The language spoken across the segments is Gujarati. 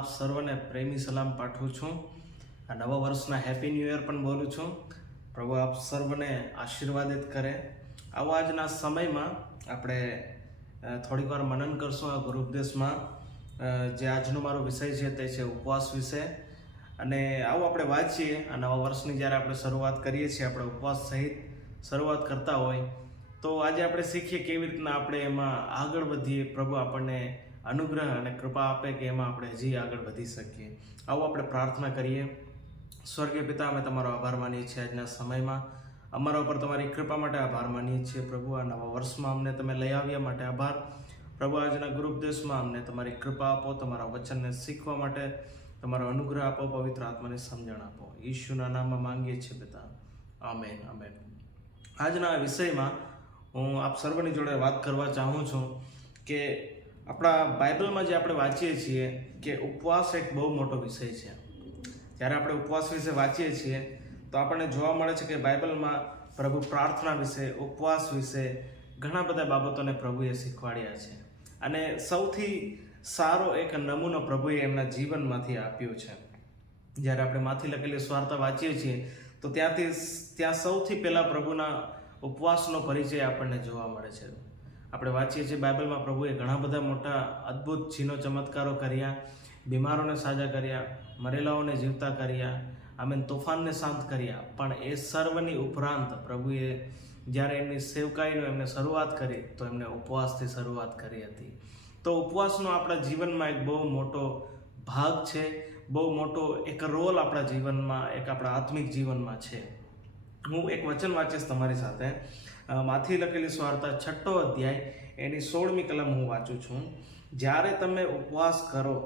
આપ સર્વને પ્રેમી સલામ પાઠવું છું। આ નવા વર્ષના હેપી ન્યૂ યર પણ બોલું છું। પ્રભુ આપ સર્વને આશીર્વાદિત કરે। આવો આજના સમયમાં આપણે થોડીક વાર મનન કરશું આ ગુરુ ઉપદેશમાં। જે આજનો મારો વિષય છે તે છે ઉપવાસ વિશે। અને આવો આપણે વાંચીએ આ નવા વર્ષની જ્યારે આપણે શરૂઆત કરીએ છીએ, આપણે ઉપવાસ સહિત શરૂઆત કરતા હોય તો આજે આપણે શીખીએ કેવી રીતના આપણે એમાં આગળ વધીએ, પ્રભુ આપણને અનુગ્રહ અને કૃપા આપે કે એમાં આપણે હજી આગળ વધી શકીએ। આવો આપણે પ્રાર્થના કરીએ। સ્વર્ગીય પિતા, અમે તમારો આભાર માનીએ છીએ આજના સમયમાં, અમારા ઉપર તમારી કૃપા માટે આભાર માનીએ છીએ પ્રભુ। આ નવા વર્ષમાં અમને તમે લઈ આવ્યા માટે આભાર પ્રભુ। આજના ગુરુ ઉપદેશમાં અમને તમારી કૃપા આપો, તમારા વચનને શીખવા માટે તમારો અનુગ્રહ આપો, પવિત્ર આત્માની સમજણ આપો। ઈશુના નામમાં માંગીએ છીએ પિતા, આમેન આમેન। આજના વિષયમાં હું આપ સર્વની જોડે વાત કરવા ચાહું છું કે આપણા બાઇબલમાં જે આપણે વાંચીએ છીએ કે ઉપવાસ એક બહુ મોટો વિષય છે। જ્યારે આપણે ઉપવાસ વિશે વાંચીએ છીએ તો આપણને જોવા મળે છે કે બાઇબલમાં પ્રભુ પ્રાર્થના વિશે, ઉપવાસ વિશે ઘણા બધા બાબતોને પ્રભુએ શીખવાડ્યા છે। અને સૌથી સારો એક નમૂનો પ્રભુએ એમના જીવનમાંથી આપ્યો છે। જ્યારે આપણે માંથી લખેલી સ્વાર્થા વાંચીએ છીએ તો ત્યાં સૌથી પહેલાં પ્રભુના ઉપવાસનો પરિચય આપણને જોવા મળે છે। આપણે વાંચીએ છીએ બાઇબલમાં પ્રભુએ ઘણા બધા મોટા અદ્ભુત ચીનો ચમત્કારો કર્યા, બીમારોને સાજા કર્યા, મરેલાઓને જીવતા કર્યા, આમેન તોફાનને શાંત કર્યા। પણ એ સર્વની ઉપરાંત પ્રભુએ જ્યારે એમની સેવકાઈનો એમને શરૂઆત કરી તો એમને ઉપવાસથી શરૂઆત કરી હતી। તો ઉપવાસનો આપણા જીવનમાં એક બહુ મોટો ભાગ છે, બહુ મોટો એક રોલ આપણા જીવનમાં, એક આપણા આત્મિક જીવનમાં છે। હું એક વચન વાંચીશ તમારી સાથે। માંથી લખેલી સ્વાર્થા 6 અધ્યાય એની 16મી કલમ હું વાંચું છું। જ્યારે તમે ઉપવાસ કરો,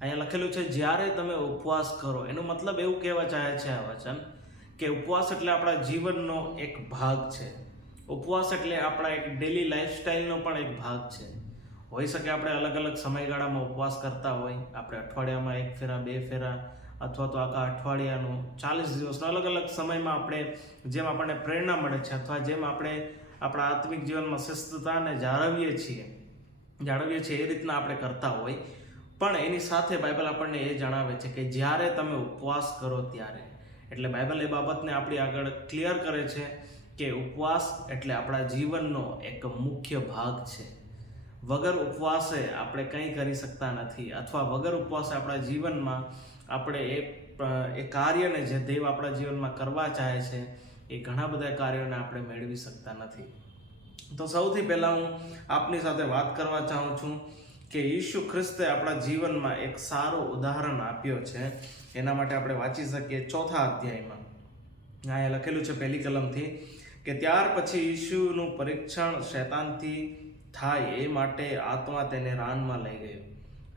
અહીંયા લખેલું છે જ્યારે તમે ઉપવાસ કરો, એનો મતલબ એવું કહેવા ચાહે છે આ વચન કે ઉપવાસ એટલે આપણા જીવનનો એક ભાગ છે। ઉપવાસ એટલે આપણા એક ડેલી લાઈફસ્ટાઈલનો પણ એક ભાગ છે। હોઈ શકે આપણે અલગ અલગ સમયગાળામાં ઉપવાસ કરતા હોય, આપણે અઠવાડિયામાં 1 ફેરા 2 ફેરા અથવા તો આખા અઠવાડિયાનું 40 દિવસનો અલગ અલગ સમયમાં આપણે જેમ આપણને પ્રેરણા મળે છે અથવા જેમ આપણે આપણા આત્મિક જીવનમાં શિસ્તતાને જાળવીએ છીએ એ રીતના આપણે કરતા હોય। પણ એની સાથે બાઇબલ આપણને એ જણાવે છે કે જ્યારે તમે ઉપવાસ કરો ત્યારે, એટલે બાઇબલ એ બાબતને આપણી આગળ ક્લિયર કરે છે કે ઉપવાસ એટલે આપણા જીવનનો એક મુખ્ય ભાગ છે। વગર ઉપવાસે આપણે કંઈ કરી શકતા નથી, અથવા વગર ઉપવાસે આપણા જીવનમાં આપણે એ કાર્યને જે દેવ આપણા જીવનમાં કરવા ચાહે છે એ ઘણા બધા કાર્યોને આપણે મેળવી શકતા નથી। તો સૌથી પહેલાં હું આપની સાથે વાત કરવા ચાહું છું કે ઈસુ ખ્રિસ્તે આપણા જીવનમાં એક સારું ઉદાહરણ આપ્યો છે। એના માટે આપણે વાંચી શકીએ 4થા અધ્યાયમાં। અહીંયા લખેલું છે 1લી કલમથી કે ત્યાર પછી ઈસુનું પરીક્ષણ શૈતાનથી થાય એ માટે આત્મા તેને રાનમાં લઈ ગયો,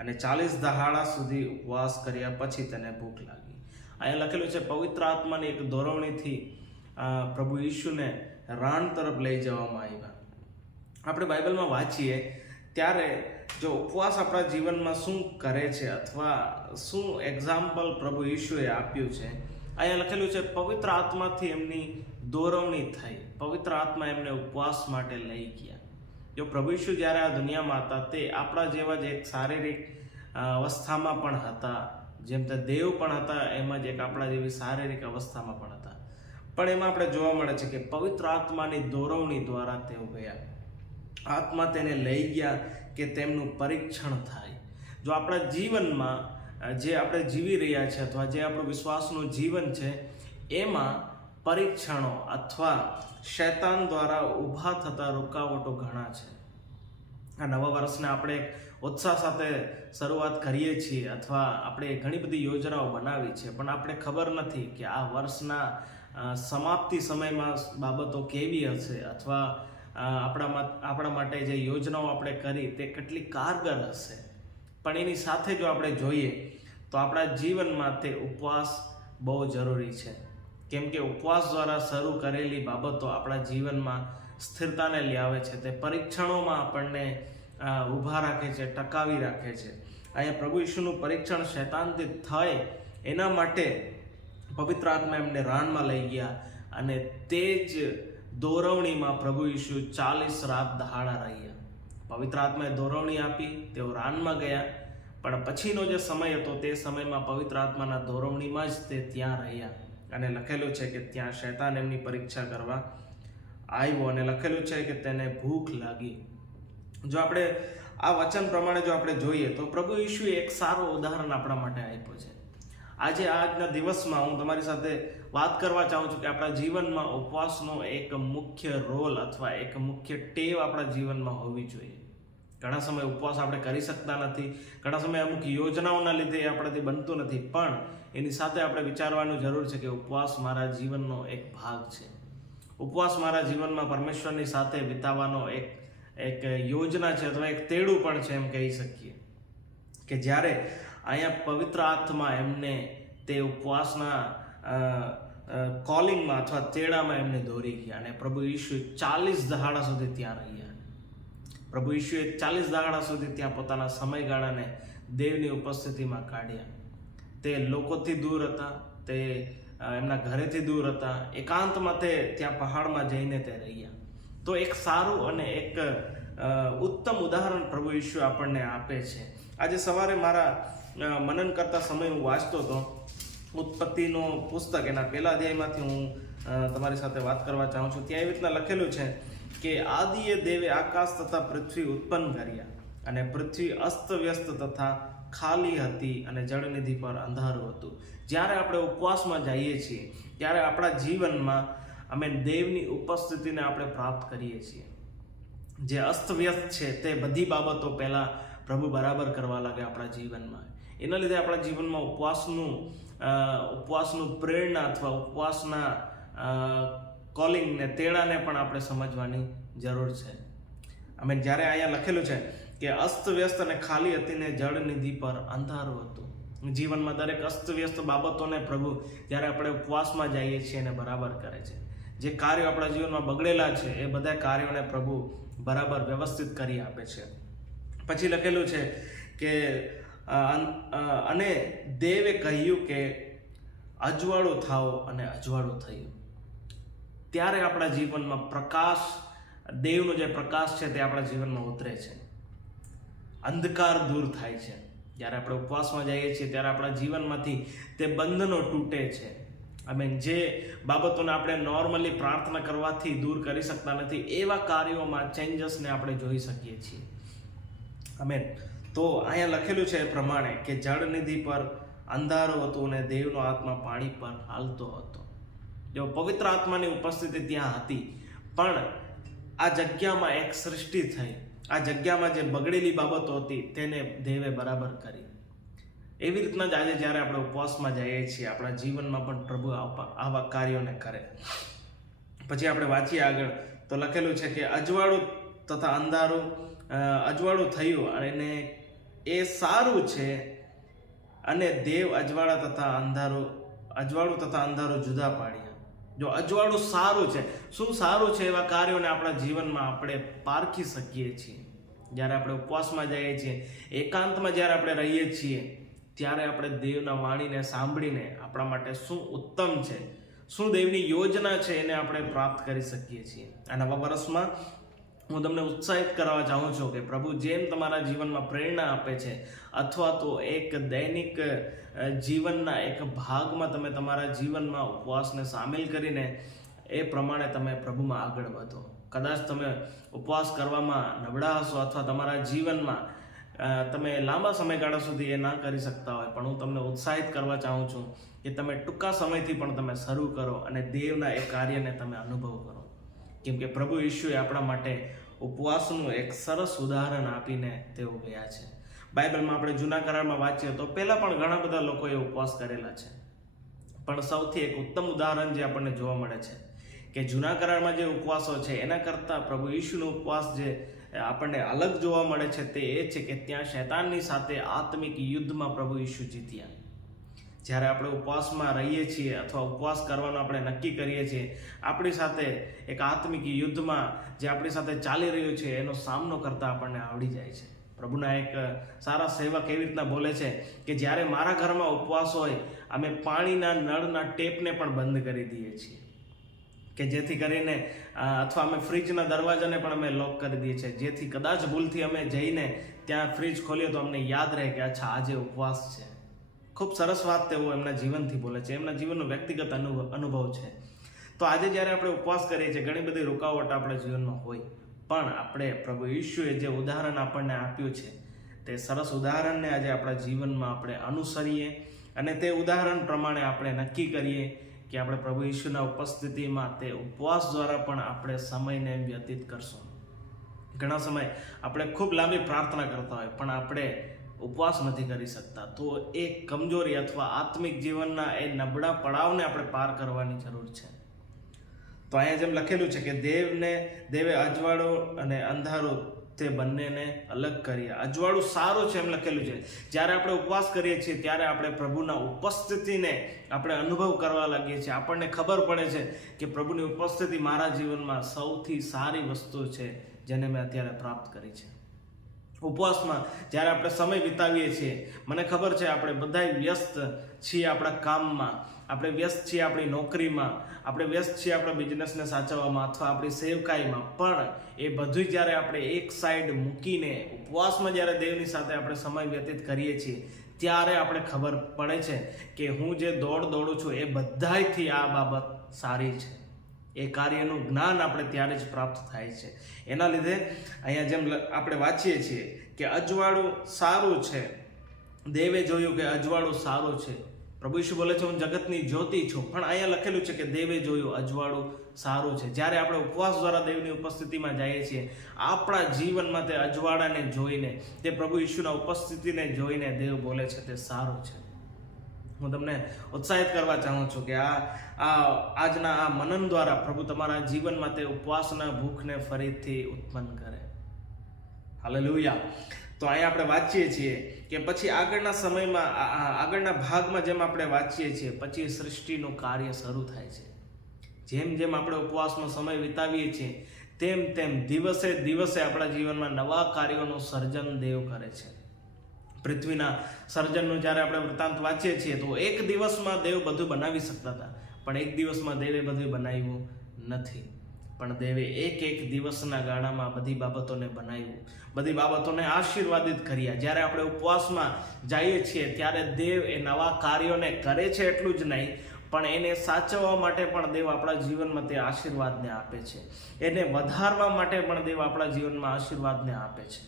અને 40 દહાડા સુધી ઉપવાસ કર્યા પછી તેને ભૂખ લાગી। અહીંયા લખેલું છે પવિત્ર આત્માની એક દોરવણીથી પ્રભુ ઈસુને રાન તરફ લઈ જવામાં આવ્યા। આપણે બાઇબલમાં વાંચીએ ત્યારે જો ઉપવાસ આપણા જીવનમાં શું કરે છે અથવા શું એક્ઝામ્પલ પ્રભુ ઈસુએ આપ્યું છે, અહીંયા લખેલું છે પવિત્ર આત્માથી એમની દોરવણી થઈ, પવિત્ર આત્મા એમને ઉપવાસ માટે લઈ ગયા। જો પ્રભુ ઈસુ જ્યારે આ દુનિયામાં હતા તે આપણા જેવા જ એક શારીરિક અવસ્થામાં પણ હતા, જેમ તે દેવ પણ હતા એમ જ એક આપણા જેવી શારીરિક અવસ્થામાં પણ હતા। પણ એમાં આપણે જોવા મળે છે કે પવિત્ર આત્માની દોરવણી દ્વારા તેઓ ગયા, આત્મા તેને લઈ ગયા કે તેમનું પરીક્ષણ થાય। જો આપણા જીવનમાં જે આપણે જીવી રહ્યા છીએ અથવા જે આપણું વિશ્વાસનું જીવન છે એમાં પરીક્ષણો અથવા શૈતાન દ્વારા ઊભા થતા રૂકાવટો ઘણા છે। આ નવા વર્ષને આપણે ઉત્સાહ સાથે શરૂઆત કરીએ છીએ અથવા આપણે ઘણી બધી યોજનાઓ બનાવી છે, પણ આપણે ખબર નથી કે આ વર્ષના સમાપ્તિ સમયમાં બાબતો કેવી હશે અથવા આપણા માટે જે યોજનાઓ આપણે કરી તે કેટલી કારગર હશે। પણ એની સાથે જો આપણે જોઈએ તો આપણા જીવનમાં તે ઉપવાસ બહુ જરૂરી છે, કેમ કે ઉપવાસ દ્વારા શરૂ કરેલી બાબતો આપણા જીવનમાં સ્થિરતાને લાવે છે, તે પરીક્ષણોમાં આપણને ઊભા રાખે છે, ટકાવી રાખે છે। અહીંયા પ્રભુ ઈસુનું પરીક્ષણ શૈતાનથી થાય એના માટે પવિત્ર આત્મા એમને રાનમાં લઈ ગયા, અને તે જ દોરવણીમાં પ્રભુ ઈસુ 40 રાત દહાડા રહ્યા। પવિત્ર આત્માએ દોરવણી આપી, તેઓ રાનમાં ગયા, પણ પછીનો જે સમય હતો તે સમયમાં પવિત્ર આત્માના દોરવણીમાં જ તે ત્યાં રહ્યા. અને લખેલું છે કે ત્યાં શૈતાન એમની પરીક્ષા કરવા આવ્યો અને લખેલું છે કે તેને ભૂખ લાગી. જો આપણે આ વચન પ્રમાણે જો આપણે જોઈએ તો પ્રભુ ઈશુએ એક સારો ઉદાહરણ આપણા માટે આપ્યો છે. આજે આજના દિવસમાં હું તમારી સાથે વાત કરવા ચાહું છું કે આપણા જીવનમાં ઉપવાસનો એક મુખ્ય રોલ અથવા એક મુખ્ય ટેવ આપણા જીવનમાં હોવી જોઈએ. ઘણા સમય ઉપવાસ આપણે કરી શકતા નથી, ઘણા સમય અમુક યોજનાઓના લીધે એ આપણાથી બનતું નથી, પણ એની સાથે આપણે વિચારવાનું જરૂર છે કે ઉપવાસ મારા જીવનનો એક ભાગ છે. ઉપવાસ મારા જીવનમાં પરમેશ્વરની સાથે વિતાવવાનો એક યોજના છે અથવા એક તેડું પણ છે એમ કહી શકીએ. કે જ્યારે અહીંયા પવિત્ર આત્મા એમને તે ઉપવાસના કોલિંગમાં અથવા તેડામાં એમને દોરી ગયા અને પ્રભુ ઈશુ 40 દહાડા સુધી ત્યાં રહ્યા. પ્રભુ ઈશુએ 40 દહાડા સુધી ત્યાં પોતાના સમયગાળાને દેવની ઉપસ્થિતિમાં કાઢ્યા. તે લોકોથી દૂર હતા, તે એમના ઘરેથી દૂર હતા, એકાંતમાં તે ત્યાં પહાડમાં જઈને તે રહ્યા. તો એક સારું અને એક ઉત્તમ ઉદાહરણ પ્રભુ ઈશુ આપણને આપે છે. આજે સવારે મારા મનન કરતા સમય હું વાંચતો હતો ઉત્પત્તિનો પુસ્તક, એના પહેલા અધ્યાયમાંથી હું તમારી સાથે વાત કરવા ચાહું છું. ત્યાં એવી રીતના લખેલું છે કે આદિએ દેવે આકાશ તથા પૃથ્વી ઉત્પન્ન કર્યા અને પૃથ્વી અસ્તવ્યસ્ત તથા ખાલી હતી અને જળનિધિ પર અંધારું હતું. જ્યારે આપણે ઉપવાસમાં જઈએ છીએ ત્યારે આપણા જીવનમાં અમે દેવની ઉપસ્થિતિને આપણે પ્રાપ્ત કરીએ છીએ. જે અસ્તવ્યસ્ત છે તે બધી બાબતો પહેલાં પ્રભુ બરાબર કરવા લાગે આપણા જીવનમાં. એના લીધે આપણા જીવનમાં ઉપવાસનું પ્રેરણા અથવા ઉપવાસના કોલિંગને તેડાને પણ આપણે સમજવાની જરૂર છે. અમે જ્યારે અહીંયા લખેલું છે કે અસ્તવ્યસ્ત અને ખાલી હતી ને જળનિધિ પર અંધારું હતું. જીવનમાં દરેક અસ્તવ્યસ્ત બાબતોને પ્રભુ જ્યારે આપણે ઉપવાસમાં જઈએ છીએ એને બરાબર કરે છે. જે કાર્યો આપણા જીવનમાં બગડેલા છે એ બધા કાર્યોને પ્રભુ બરાબર વ્યવસ્થિત કરી આપે છે. પછી લખેલું છે કે અને દેવે કહ્યું કે અજવાળું થાઓ અને અજવાળું થયું. ત્યારે આપણા જીવનમાં પ્રકાશ, દેવનો જે પ્રકાશ છે તે આપણા જીવનમાં ઉતરે છે, અંધકાર દૂર થાય છે. જ્યારે આપણે ઉપવાસમાં જઈએ છીએ ત્યારે આપણા જીવનમાંથી તે બંધનો તૂટે છે. જે બાબતોને આપણે નોર્મલી પ્રાર્થના કરવાથી દૂર કરી શકતા નથી એવા કાર્યોમાં ચેન્જીસને આપણે જોઈ શકીએ છીએ. તો અહીંયા લખેલું છે એ પ્રમાણે કે જળનિધિ પર અંધારું હતું અને દેવનો આત્મા પાણી પર હાલતો હતો. જો પવિત્ર આત્માની ઉપસ્થિતિ ત્યાં હતી, પણ આ જગ્યામાં એક સૃષ્ટિ થઈ. આ જગ્યામાં જે બગડેલી બાબતો હતી તેને દેવે બરાબર કરી. એવી રીતના જ આજે જ્યારે આપણે ઉપવાસમાં જઈએ છીએ આપણા જીવનમાં પણ પ્રભુ આવા કાર્યોને કરે. પછી આપણે વાંચીએ આગળ તો લખેલું છે કે અજવાળું તથા અંધારું અજવાળું થયું અને એ સારું છે અને દેવ અજવાળું તથા અંધારું જુદા પાડ્યા. જો અજવાળું સારું છે, શું સારું છે એવા કાર્યોને આપણા જીવનમાં આપણે પારખી શકીએ છીએ. જ્યારે આપણે ઉપવાસમાં જઈએ છીએ, એકાંતમાં જ્યારે આપણે રહીએ છીએ ત્યારે આપણે દેવના વાણીને સાંભળીને આપણા માટે શું ઉત્તમ છે, શું દેવની યોજના છે એને આપણે પ્રાપ્ત કરી શકીએ છીએ. આ નવા વર્ષમાં હું તમને ઉત્સાહિત કરવા ચાહું છું કે પ્રભુ જેમ તમારા જીવનમાં પ્રેરણા આપે છે અથવા તો એક દૈનિક જીવનના એક ભાગમાં તમે તમારા જીવનમાં ઉપવાસને સામેલ કરીને એ પ્રમાણે તમે પ્રભુમાં આગળ વધો. કદાચ તમે ઉપવાસ કરવામાં નબળા હશો અથવા તમારા જીવનમાં તમે લાંબા સમયગાળા સુધી એ ના કરી શકતા હોય, પણ હું તમને ઉત્સાહિત કરવા ચાહું છું કે તમે ટૂંકા સમયથી પણ તમે શરૂ કરો અને દેવના એ કાર્યને તમે અનુભવ કરો. કેમ કે પ્રભુ ઈશુએ આપણા માટે ઉપવાસનું એક સરસ ઉદાહરણ આપીને તેઓ ગયા છે. બાઇબલમાં આપણે જૂના કરારમાં વાંચીએ તો પહેલાં પણ ઘણા બધા લોકોએ ઉપવાસ કરેલા છે, પણ સૌથી એક ઉત્તમ ઉદાહરણ જે આપણને જોવા મળે છે કે જૂના કરારમાં જે ઉપવાસો છે એના કરતાં પ્રભુ ઈશુનો ઉપવાસ જે આપણને અલગ જોવા મળે છે તે એ છે કે ત્યાં શૈતાનની સાથે આત્મિક યુદ્ધમાં પ્રભુ ઈશુ જીત્યા. જ્યારે આપણે ઉપવાસમાં રહીએ છીએ અથવા ઉપવાસ કરવાનો આપણે નક્કી કરીએ છીએ, આપણી સાથે એક આત્મિક યુદ્ધમાં જે આપણી સાથે ચાલી રહ્યું છે એનો સામનો કરતા આપણને આવડી જાય છે. પ્રભુના એક સારા સેવક એવી રીતના બોલે છે કે જ્યારે મારા ઘરમાં ઉપવાસ હોય અમે પાણીના નળના ટેપને પણ બંધ કરી દઈએ છીએ કે જેથી કરીને અથવા અમે ફ્રીજના દરવાજાને પણ અમે લોક કરી દઈએ છીએ જેથી કદાચ ભૂલથી અમે જઈને ત્યાં ફ્રીજ ખોલીએ તો અમને યાદ રહે કે અચ્છા આજે ઉપવાસ છે. ખૂબ સરસ વાત તેઓ એમના જીવનથી બોલે છે, એમના જીવનનો વ્યક્તિગત અનુભવ છે. તો આજે જ્યારે આપણે ઉપવાસ કરીએ છીએ, ઘણી બધી રૂકાવટ આપણા જીવનમાં હોય, પણ આપણે પ્રભુ ઈશુએ જે ઉદાહરણ આપણને આપ્યું છે તે સરસ ઉદાહરણને આજે આપણા જીવનમાં આપણે અનુસરીએ અને તે ઉદાહરણ પ્રમાણે આપણે નક્કી કરીએ કે આપણે પ્રભુ ઈશુના ઉપસ્થિતિમાં તે ઉપવાસ દ્વારા પણ આપણે સમયને વ્યતીત કરશું. ઘણા સમય આપણે ખૂબ લાંબી પ્રાર્થના કરતા હોય પણ આપણે ઉપવાસ નથી કરી શકતા. તો એ કમજોરી અથવા આત્મિક જીવનના એ નબળા પડાવને આપણે પાર કરવાની જરૂર છે. તો અહીંયા જેમ લખેલું છે કે દેવે અજવાળું અને અંધારું તે બંનેને અલગ કરીએ. અજવાળું સારું છે એમ લખેલું છે. જ્યારે આપણે ઉપવાસ કરીએ છીએ ત્યારે આપણે પ્રભુના ઉપસ્થિતિને આપણે અનુભવ કરવા લાગીએ છીએ. આપણને ખબર પડે છે કે પ્રભુની ઉપસ્થિતિ મારા જીવનમાં સૌથી સારી વસ્તુ છે જેને મેં અત્યારે પ્રાપ્ત કરી છે. ઉપવાસમાં જ્યારે આપણે સમય વિતાવીએ છીએ, મને ખબર છે આપણે બધા વ્યસ્ત છીએ આપણા કામમાં, આપણે વ્યસ્ત છીએ આપણી નોકરીમાં, આપણે વ્યસ્ત છીએ આપણા બિઝનેસને સાચવવામાં અથવા આપણી સેવકાઈમાં, પણ એ બધું જ્યારે આપણે એક સાઈડ મૂકીને ઉપવાસમાં જ્યારે દેવની સાથે આપણે સમય વ્યતીત કરીએ છીએ ત્યારે આપણે ખબર પડે છે કે હું જે દોડું છું એ બધાયથી આ બાબત સારી છે. એ કાર્યનું જ્ઞાન આપણે ત્યારે જ પ્રાપ્ત થાય છે. એના લીધે અહીંયા જેમ આપણે વાંચીએ છીએ કે અજવાળું સારું છે, દેવે જોયું કે અજવાળું સારું છે. પ્રભુ ઈશુ બોલે છે હું જગતની જ્યોતિ છું, પણ અહીંયા લખેલું છે કે દેવે જોયું અજવાળું સારું છે. જ્યારે આપણે ઉપવાસ દ્વારા દેવની ઉપસ્થિતિમાં જઈએ છીએ, આપણા જીવનમાં તે અજવાળાને જોઈને, તે પ્રભુ ઈશુના ઉપસ્થિતિને જોઈને દેવ બોલે છે તે સારું છે. હું તમને ઉત્સાહિત કરવા ચાહું છું કે આજના આ મનન દ્વારા પ્રભુ તમારા જીવનમાં તે ઉપવાસના ભૂખને ફરીથી ઉત્પન્ન કરે. હાલેલુયા. તો અહીંયા આપણે વાંચીએ છીએ કે પછી આગળના સમયમાં, આગળના ભાગમાં જેમ આપણે વાંચીએ છીએ, પછી સૃષ્ટિનું કાર્ય શરૂ થાય છે. જેમ જેમ આપણે ઉપવાસનો સમય વિતાવીએ છીએ તેમ તેમ દિવસે દિવસે આપણા જીવનમાં નવા કાર્યોનું સર્જન દેવ કરે છે. પૃથ્વીના સર્જનનું જ્યારે આપણે વૃત્તાંત વાંચીએ છીએ તો એક દિવસમાં દેવ બધું બનાવી શકતા હતા, પણ એક દિવસમાં દેવે બધું બનાવ્યું નથી. પણ દેવે એક દિવસના ગાળામાં બધી બાબતોને બનાવ્યું, બધી બાબતોને આશીર્વાદિત કર્યા. જ્યારે આપણે ઉપવાસમાં જઈએ છીએ ત્યારે દેવ એ નવા કાર્યોને કરે છે એટલું જ નહીં, પણ એને સાચવવા માટે પણ દેવ આપણા જીવનમાં તે આશીર્વાદને આપે છે. એને વધારવા માટે પણ દેવ આપણા જીવનમાં આશીર્વાદને આપે છે.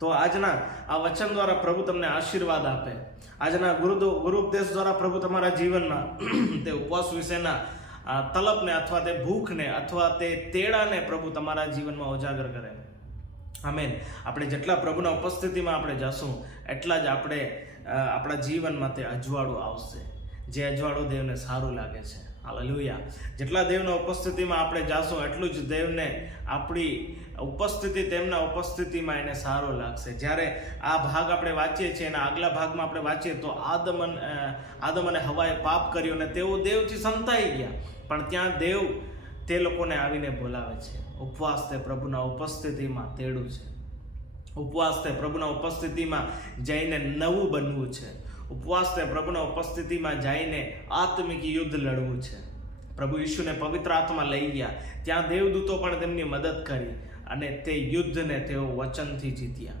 તો આજના આ વચન દ્વારા પ્રભુ તમને આશીર્વાદ આપે. આજના ગુરુ ઉપદેશ દ્વારા પ્રભુ તમારા જીવનમાં તે ઉપવાસ વિશેના તલબને અથવા તે ભૂખને અથવા તે તેડાને પ્રભુ તમારા જીવનમાં ઉજાગર કરે. આમેન. આપણે જેટલા પ્રભુના ઉપસ્થિતિમાં આપણે જશું એટલા જ આપણે આપણા જીવનમાં તે અજવાળું આવશે, જે અજવાળું દેવને સારું લાગે છે. હાલેલુયા. જેટલા દેવના ઉપસ્થિતિમાં આપણે જાશું એટલું જ દેવને આપણી ઉપસ્થિતિ, તેમના ઉપસ્થિતિમાં એને સારો લાગશે. જ્યારે આ ભાગ આપણે વાંચીએ છીએ એના આગલા ભાગમાં આપણે વાંચીએ તો આદમ અને હવાએ પાપ કર્યું અને તેઓ દેવથી સંતાઈ ગયા, પણ ત્યાં દેવ તે લોકોને આવીને બોલાવે છે. ઉપવાસ તે પ્રભુના ઉપસ્થિતિમાં તેડું છે. ઉપવાસ તે પ્રભુના ઉપસ્થિતિમાં જઈને નવું બનવું છે. ઉપવાસ તે પ્રભુના ઉપસ્થિતિમાં જઈને આત્મિક યુદ્ધ લડવું છે. પ્રભુ ઈશુને પવિત્ર આત્મા લઈ ગયા, ત્યાં દેવદૂતો પણ તેમની મદદ કરી અને તે યુદ્ધને તેઓ વચનથી જીત્યા.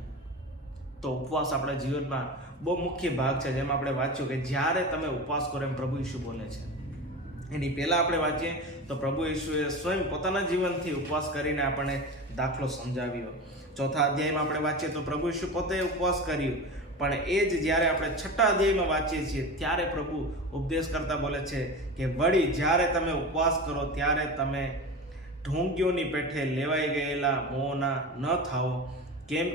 તો ઉપવાસ આપણા જીવનમાં બહુ મુખ્ય ભાગ છે. જેમ આપણે વાંચ્યું કે જ્યારે તમે ઉપવાસ કરો એમ પ્રભુ ઈશુ બોલે છે. એની પહેલા આપણે વાંચીએ તો પ્રભુ ઈશુએ સ્વયં પોતાના જીવનથી ઉપવાસ કરીને આપણને દાખલો સમજાવ્યો. ચોથા અધ્યાયમાં આપણે વાંચીએ તો પ્રભુ ઈશુ પોતે ઉપવાસ કર્યું, પણ એ જ જ્યારે આપણે છઠ્ઠા અધ્યાયમાં વાંચીએ છીએ ત્યારે પ્રભુ ઉપદેશ કરતા બોલે છે કે વળી જ્યારે તમે ઉપવાસ કરો ત્યારે તમે ઢોંગીઓની પેઠે લેવાઈ ગયેલા મોંના ન થાઓ, કેમ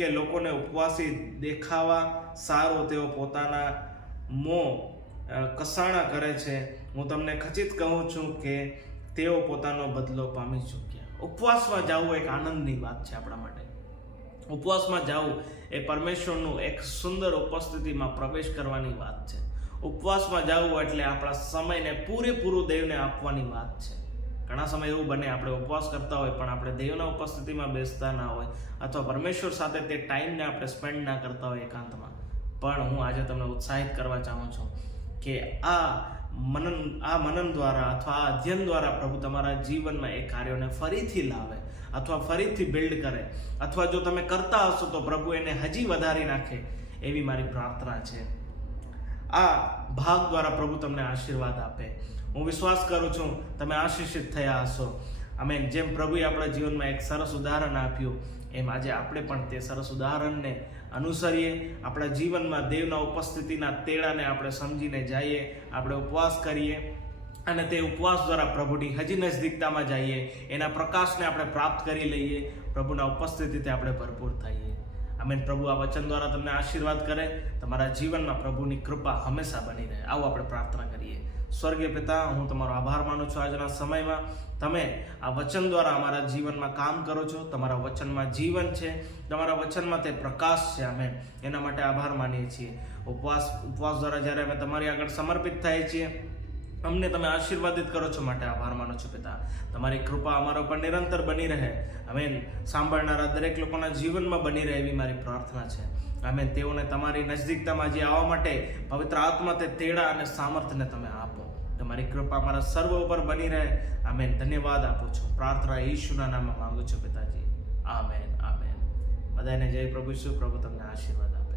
કે લોકોને ઉપવાસી દેખાવા સારું તેઓ પોતાના મોં કસાણા કરે છે. હું તમને ખચિત કહું છું કે તેઓ પોતાનો બદલો પામી ચૂક્યા. ઉપવાસમાં જવું એક આનંદની વાત છે આપણા માટે. ઉપવાસમાં જવું એ પરમેશ્વરનું એક સુંદર ઉપસ્થિતિમાં પ્રવેશ કરવાની વાત છે. ઉપવાસમાં જવું એટલે આપણા સમયને પૂરેપૂરું દેવને આપવાની વાત છે. ઘણા સમય એવું બને આપણે ઉપવાસ કરતા હોય પણ આપણે દેવના ઉપસ્થિતિમાં બેસતા ના હોય અથવા પરમેશ્વર સાથે તે ટાઈમને આપણે સ્પેન્ડ ના કરતા હોય એકાંતમાં. પણ હું આજે તમને ઉત્સાહિત કરવા ચાહું છું કે આ મનન દ્વારા અથવા આ અધ્યયન દ્વારા પ્રભુ તમારા જીવનમાં એ કાર્યોને ફરીથી લાવે અથવા ફરીથી બિલ્ડ કરે, અથવા જો તમે કરતા હશો તો પ્રભુ એને હજી વધારી નાખે, એવી મારી પ્રાર્થના છે. આ ભાગ દ્વારા પ્રભુ તમને આશીર્વાદ આપે. હું વિશ્વાસ કરું છું તમે આશીષિત થયા હશો. આમેન. જેમ પ્રભુએ આપણા જીવનમાં એક સરસ ઉદાહરણ આપ્યું, એમ આજે આપણે પણ તે સરસ ઉદાહરણને અનુસરીએ. આપણા જીવનમાં દેવના ઉપસ્થિતિના તેડાને આપણે સમજીને જઈએ, આપણે ઉપવાસ કરીએ અને તે ઉપવાસ દ્વારા પ્રભુની હજી નજદીકતામાં જઈએ, એના પ્રકાશને આપણે પ્રાપ્ત કરી લઈએ, પ્રભુના ઉપસ્થિતિથી આપણે ભરપૂર થઈએ. આમેન. પ્રભુ આ વચન દ્વારા તમને આશીર્વાદ કરે, તમારા જીવનમાં પ્રભુની કૃપા હંમેશા બની રહે. આવો આપણે પ્રાર્થના કરીએ. સ્વર્ગીય પિતા, હું તમારો આભાર માનું છું આજના સમયમાં તમે આ વચન દ્વારા અમારા જીવનમાં કામ કરો છો. તમારા વચનમાં જીવન છે, તમારા વચનમાં તે પ્રકાશ છે. આમેન. એના માટે આભાર માનીએ છીએ. ઉપવાસ દ્વારા જ્યારે અમે તમારી આગળ સમર્પિત થઈએ છીએ, અમને તમે આશીર્વાદિત કરો છો માટે આભાર માનું છું પિતા. તમારી કૃપા અમારા ઉપર નિરંતર બની રહે. આમેન. સાંભળનારા દરેક લોકોના જીવનમાં બની રહે એવી મારી પ્રાર્થના છે. આમેન. તેઓને તમારી નજદીકતામાં જે આવવા માટે પવિત્ર આત્મા તે તેડા અને સામર્થ્યને તમે આપો. તમારી કૃપા અમારા સર્વ ઉપર બની રહે. આમેન. ધન્યવાદ આપું છું. પ્રાર્થના ઈશુના નામમાં માંગુ છું પિતાજી. આમેન. આમેન. બધાને જય પ્રભુ ઈસુ. પ્રભુ તમને આશીર્વાદ આપે.